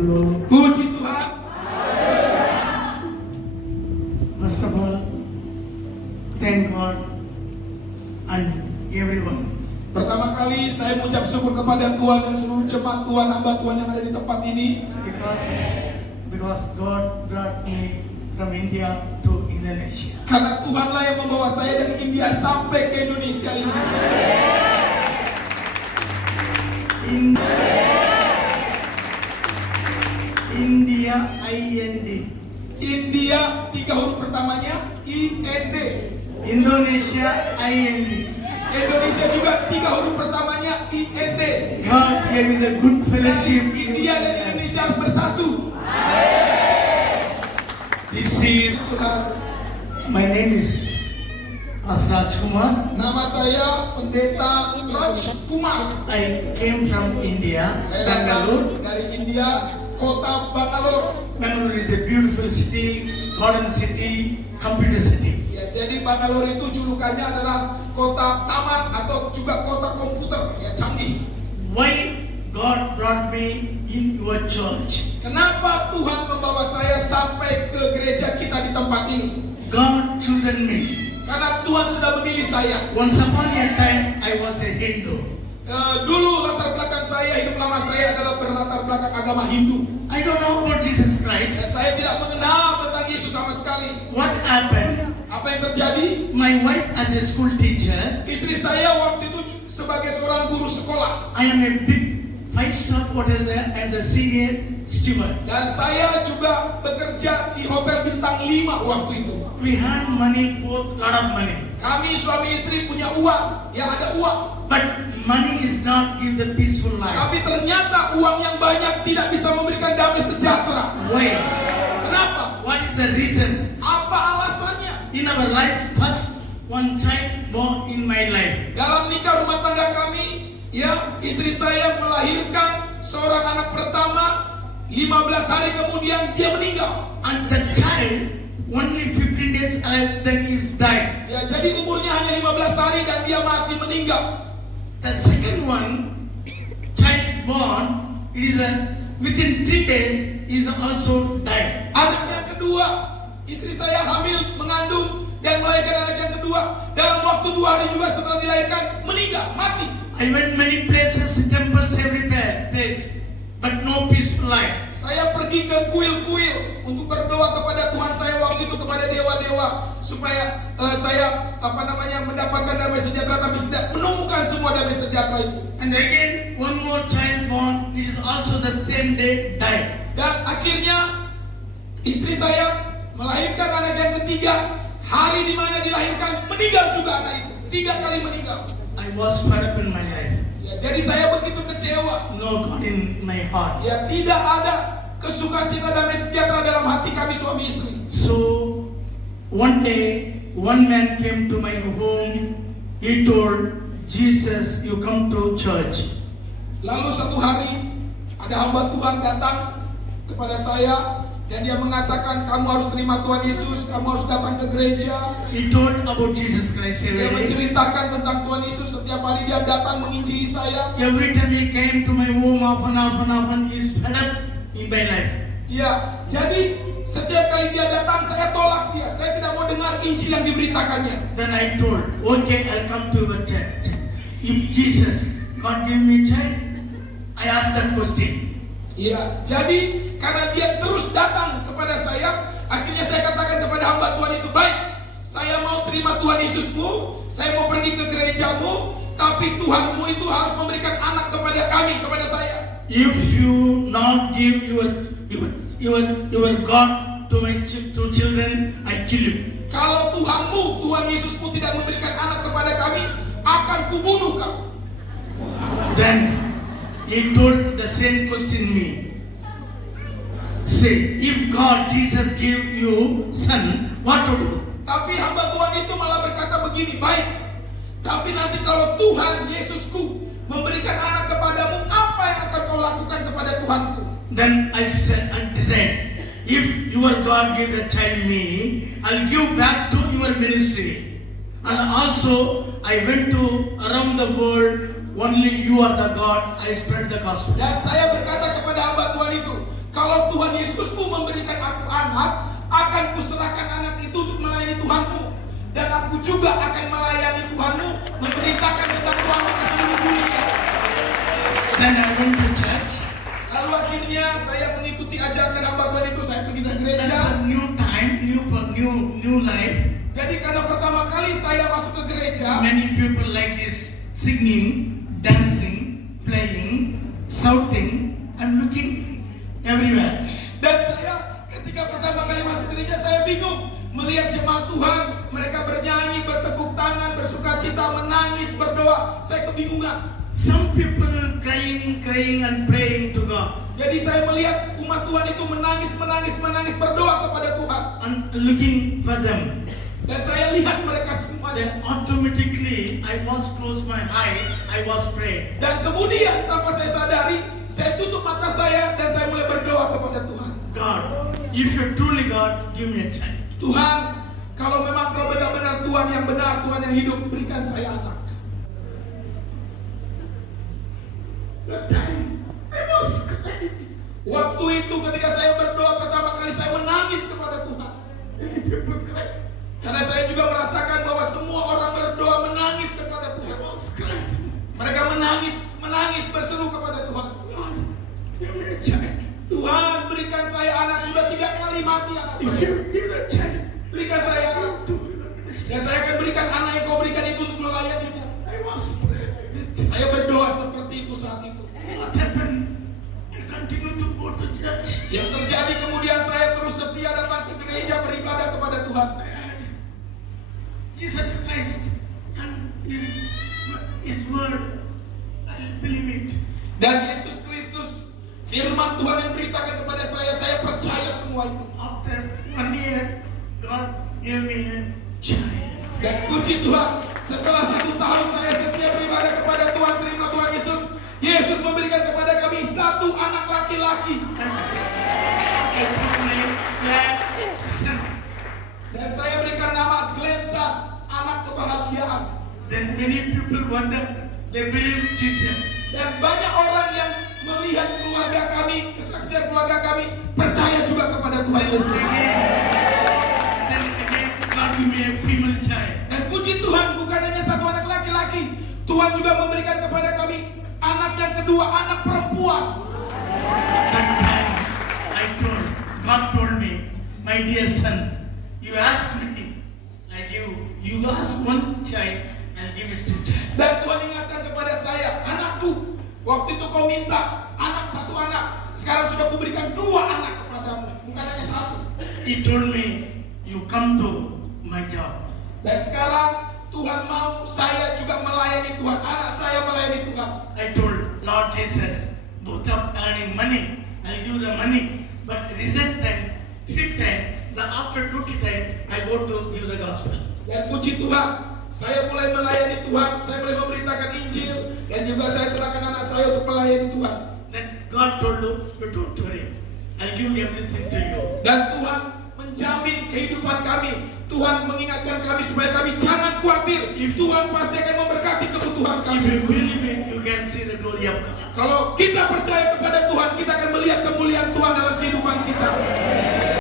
to Puji Tuhan. first of all thank God and everyone. Pertama kali saya mengucap syukur kepada Tuhan dan seluruh jemaat Tuhan, hamba Tuhan yang ada di tempat ini. Because God brought me from India to Indonesia. Karena Tuhanlah yang membawa saya dari India sampai ke Indonesia ini. India IND. India 3 huruf pertamanya IND. Indonesia IND. Indonesia juga 3 huruf pertamanya IND. God gave me the good fellowship. India dan Indonesia harus bersatu. This is Tuhan. my name is Raj Kumar. Nama saya Pendeta Raj Kumar. I came from India, Saya Bangalore. datang dari India, kota Bangalore. Bangalore is a beautiful city, modern city, computer city. Ya, jadi Bangalore itu julukannya adalah kota taman atau juga kota komputer, ya canggih. Why God brought me in your church? Kenapa Tuhan membawa saya sampai ke gereja kita di tempat ini? God chosen me. Karena Tuhan sudah memilih saya. Once upon a time, I was a Hindu. Dulu latar belakang saya, hidup lama saya adalah berlatar belakang agama Hindu. I don't know about Jesus Dan Christ. saya tidak mengenal tentang Yesus sama sekali. What happened? Apa yang terjadi? My wife as a school teacher, Istri saya waktu itu sebagai seorang guru sekolah. I am a big five-star hotel there and the senior steward. Dan saya juga bekerja di hotel bintang 5 waktu itu. We had money, both lot of money. Kami suami istri punya uang, yang ada uang. But money is not give the peaceful life. Tapi ternyata uang yang banyak tidak bisa memberikan damai sejahtera. Why? Kenapa? What is the reason? Apa alasannya? In our life, first one child born in my life. Dalam nikah rumah tangga kami, ya, istri saya melahirkan seorang anak pertama, 15 hari kemudian dia meninggal. And the child only 15 days alive, then is died. Ya, jadi umurnya hanya 15 hari dan dia mati meninggal. The second one, child born, it is within 3 days is also died. Anak yang kedua, istri saya hamil, mengandung dan melahirkan anak yang kedua. Dalam waktu 2 hari juga setelah dilahirkan meninggal, mati. I went many places, temples, every place, but no peaceful life. Saya pergi ke kuil-kuil untuk berdoa kepada Tuhan saya waktu itu, kepada dewa-dewa, supaya saya mendapatkan damai sejahtera, tapi tidak menemukan semua damai sejahtera itu. And again, one more child born, it is also the same day died. Dan akhirnya istri saya melahirkan anak yang ketiga. Hari di mana dilahirkan meninggal juga anak itu, 3 kali meninggal. I was fed up in my life. Ya, jadi saya begitu kecewa. No God in my heart. Ya, tidak ada kesukacita damai sejahtera dalam hati kami suami istri. So one day, one man came to my home. He told Jesus, "You come to church." Lalu suatu hari ada hamba Tuhan datang kepada saya dan dia mengatakan, kamu harus terima Tuhan Yesus, kamu harus datang ke gereja. He told about Jesus Christ Dia every day. menceritakan tentang Tuhan Yesus. Setiap hari dia datang menginjili saya. Every time he came to my home, often, he's fed up in my life. Ya, jadi setiap kali dia datang saya tolak dia. Saya tidak mau dengar Injil yang diberitakannya. Then I told, okay, I'll come to your church. If Jesus God give me child, I asked that question. Iya, jadi karena dia terus datang kepada saya, akhirnya saya katakan kepada hamba Tuhan itu, baik, saya mau terima Tuhan Yesusmu, saya mau pergi ke gerejamu, tapi Tuhanmu itu harus memberikan anak kepada kami, kepada saya. If you not give your God to my children, I kill you. Kalau Tuhanmu, Tuhan Yesusmu tidak memberikan anak kepada kami, akan kubunuh kamu. Then he told the same question me. Say, if God, Jesus give you son, what to do? Tapi hamba Tuhan itu malah berkata begini, baik, tapi nanti kalau Tuhan Yesusku memberikan anak kepadamu, apa yang akan kau lakukan kepada Tuhanku? Then I said, if your God give the child me, I'll give back to your ministry. And also, I went to around the world, only you are the God, I spread the gospel. Dan saya berkata kepada hamba Tuhan itu, anak, akan kuserahkan anak itu untuk melayani Tuhanmu. Dan aku juga akan melayani Tuhanmu, memberitakan tentang Tuhanmu ke seluruh dunia. Then I went to church. Lalu akhirnya saya mengikuti ajakan hamba Tuhan itu, saya pergi ke gereja. That's a new time, new life. Jadi karena pertama kali saya masuk ke gereja, Many people like this, singing, dancing, playing, shouting, and looking everywhere. dan saya ketika pertama kali masuk gereja, saya bingung melihat jemaat Tuhan, mereka bernyanyi, bertepuk tangan, bersukacita, menangis, berdoa. Saya kebingungan. Some people crying and praying to God Jadi saya melihat umat Tuhan itu menangis, berdoa kepada Tuhan. and looking for them. Dan saya lihat mereka semuanya. Then automatically I was close my eyes, I was praying. Dan kemudian tanpa saya sadari, saya tutup mata saya dan saya mulai berdoa kepada Tuhan. God, if you're truly God, give me a child. Tuhan, kalau memang kau benar-benar Tuhan yang benar, Tuhan yang hidup, berikan saya anak. That time I was crying. Waktu itu ketika saya berdoa pertama kali, saya menangis kepada Tuhan. Many people cry. Karena saya juga merasakan bahwa semua orang berdoa menangis kepada I Tuhan. was crying. Mereka menangis berseru kepada Tuhan. Lord, give me a child. Tuhan, berikan saya anak, sudah 3 kali mati anak If saya. you give a child, Berikan saya anak. to the ministry. Dan saya akan berikan anak yang kau berikan itu untuk melayanimu. I was praying. Saya berdoa seperti itu saat itu. What happened? I continue to go to church. Yang terjadi kemudian saya terus setia datang ke gereja beribadah kepada Tuhan. Jesus Christ and His word, I believe it. Dan Yesus Kristus, firman Tuhan yang beritakan kepada saya percaya semua itu. After 1 year, God gave me a child. Dan puji Tuhan, setelah 1 tahun saya setia beribadah kepada Tuhan, terima Tuhan Yesus, Yesus memberikan kepada kami 1 anak laki-laki. I put my son. Dan saya berikan nama Glenn Son, anak kebahagiaan. Then many people wonder, they believe Jesus. Dan banyak orang yang melihat keluarga kami, kesaksian keluarga kami, percaya juga kepada Tuhan Yesus. Then again, God gave me a female child. Dan puji Tuhan, bukan hanya 1 anak laki-laki, Tuhan juga memberikan kepada kami anak yang kedua, anak perempuan. That time, God told me, my dear son, you ask me, I give. You ask 1 child, I'll give it 2 child. Dan Tuhan ingatkan kepada saya, anakku, waktu itu kau minta anak 1 anak, sekarang sudah kuberikan 2 anak kepadamu, bukan hanya 1. He told me, you come to my job. Dan sekarang Tuhan mau saya juga melayani Tuhan, anak saya melayani Tuhan. I told Lord Jesus, both of earning money, I'll give the money, but result time, fit time, the after duty time, I go to give the gospel. Dan puji Tuhan, saya mulai melayani Tuhan, saya mulai memberitakan Injil, dan juga saya serahkan anak saya untuk melayani Tuhan. Then God told you, don't worry, I'll give everything to you. Dan Tuhan menjamin kehidupan kami. Tuhan mengingatkan kami supaya kami jangan khawatir. Tuhan pasti akan memberkati kebutuhan If kami. you believe it, you can see the glory of God. Kalau kita percaya kepada Tuhan, kita akan melihat kemuliaan Tuhan dalam kehidupan kita.